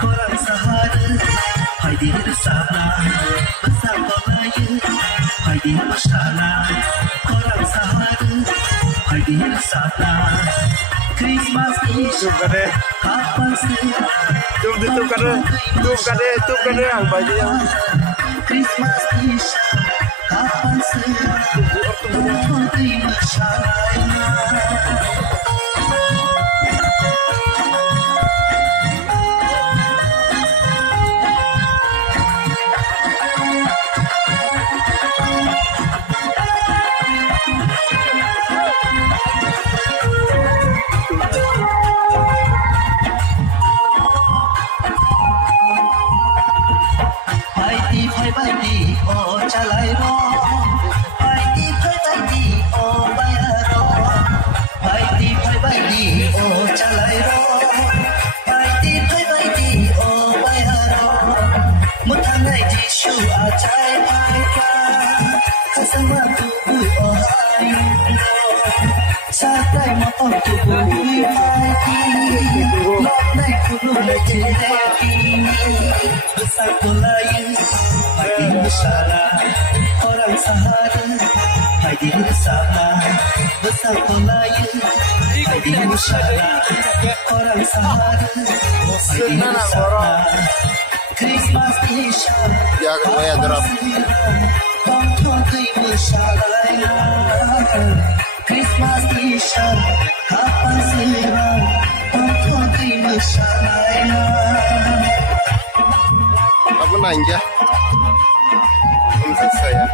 Korang sahara Hadir bersama Bersama Melayu Hadir bersama Korang sahara Hadir bersama Christmas Isha Kapan segera Tuh yang banyak Christmas Isha Kapan segera Untuk terima syarainya Chalai ro, bhai di o baya ro, bhai di o chalai ro, bhai di o baya ro. Mutangai Jishu ajai bhai ka, kasama tu bui o hai ro. Sakai ma o tu bui bhai di, lop nai kulu nai jile di, besar kulayu. Hadir bersama orang sahara Hadir bersama bersama Melayu Hadir bersama orang sahara Hadir bersama Christmas Isha Kapan segera Untuk terima syarainya Christmas Isha Kapan segera Untuk terima syarainya Apa nanya? Saya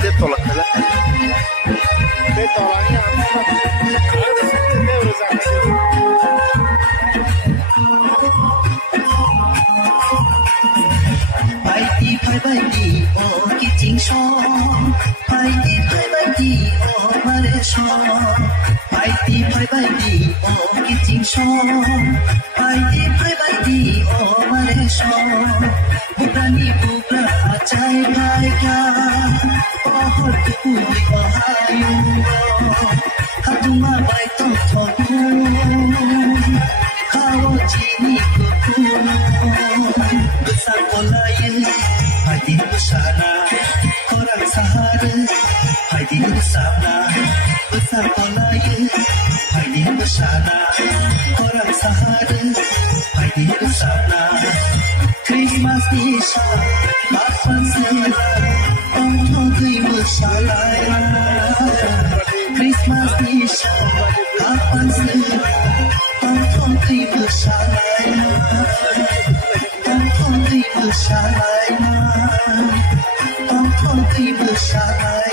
dia tolaknya Bhai di o ki jing sho bhai di o mare sho bhai di o ki jing sho bhai di o mare sho bubrani bubra ajai bhai ka oh tu bui o hayu hatuma bai to thobu kawo jini ku besar Melayu Hadir bersama orang sahara Hadir bersama besar Melayu Hadir bersama orang sahara Hadir bersama Christmas Isha Kapan segera Untuk terima syarainya Christmas Isha Kapan segera Untuk terima syarainya Untuk terima syarainya Untuk terima syarainya